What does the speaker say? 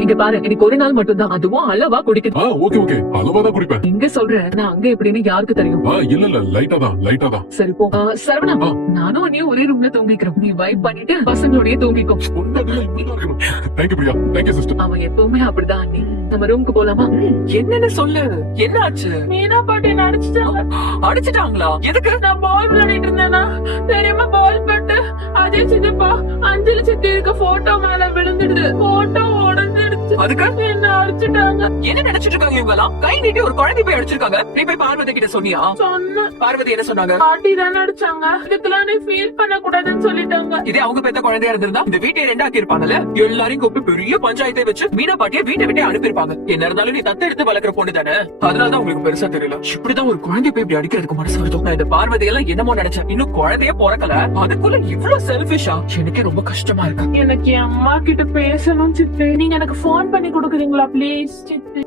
இங்க பாரு, எனக்கு ஒரு நாள் மட்டும் தான், அதுவும் அளவா குடிக்கணும். ஓகே ஓகே, அளவா தான் குடிப்பேன். இங்க சொல்றேன், நான் அங்க எப்படின்னு யாருக்கு தெரியும்? இல்ல லைட்டா தான். சரி போ. சரவணா, நானும் நீ ஒரே ரூம்ல தூங்கிக்கிறோம். நீ வைப் பண்ணிட்டு பசங்களோடய தூங்கிக்கோ. Thank you Priya, thank you sister. அவன் எப்பவுமே அப்படிதான். நீ நம்ம ரூமுக்கு போலாமா? என்னன்னு சொல்லு, என்ன ஆச்சு? மீனா பாட்டி அடிச்சிட்டாங்களா? எதுக்கு? நான் பால் விளையாடிட்டு இருந்தேனா, தெரியாம பால் பட்டு அஜய் சித்தப்பா அஞ்சலி சித்தி இருக்க போட்டோ மேல விழுந்துடுது. போட்டோ உடஞ்சிடுச்சு. அதுக்கு என்ன அடிச்சுட்டாங்க. என்ன நினைச்சிட்டு இருக்காங்க இவங்க எல்லாம்? கை நீட்டி ஒரு குழந்தை போய் அடிச்சிருக்காங்க. நீ போய் பார்வதி கிட்ட சொன்னியா? சொன்னேன். பார்வதி என்ன சொன்னாங்க? பாட்டி தானே அடிச்சாங்க, இதுக்கெல்லாம் நீ ஃபீல் பண்ண கூடாதுன்னு சொல்லிட்டாங்க. இதே அவங்க பெத்த குழந்தையா இருந்திருந்தா இந்த வீட்டை ரெண்டாக்கி இருப்பாங்கல்ல. எல்லாரையும் கூப்பிட்டு பெரிய பஞ்சாயத்தை வச்சு மீனா பாட்டியை வீட்டை விட்டு அனுப்பியிருப்பாங்க. என்ன இருந்தாலும் நீ தத்து எடுத்து வளர்க்குற பொண்ணு தானே, அதனாலதான் உங்களுக்கு பெருசா தெரியல. இப்படிதான் ஒரு குழந்தை போய் இப்படி அடிக்கிறதுக்கு மனசு வருது. நான் இந்த பார்வதி எல்லாம் என்னமோ நினைச்சேன். இன்னும் குழந்தைய பிறக்கல, அதுக்குள்ள இவ்வளவு செல்ஃபிஷா? எனக்கு ரொம்ப கஷ்டமா இருக்கு. எனக்கு என் அம்மா கிட்ட பேசணும் சித்து. நீங்க எனக்கு போன் பண்ணி கொடுக்குறீங்களா ப்ளீஸ் சித்து?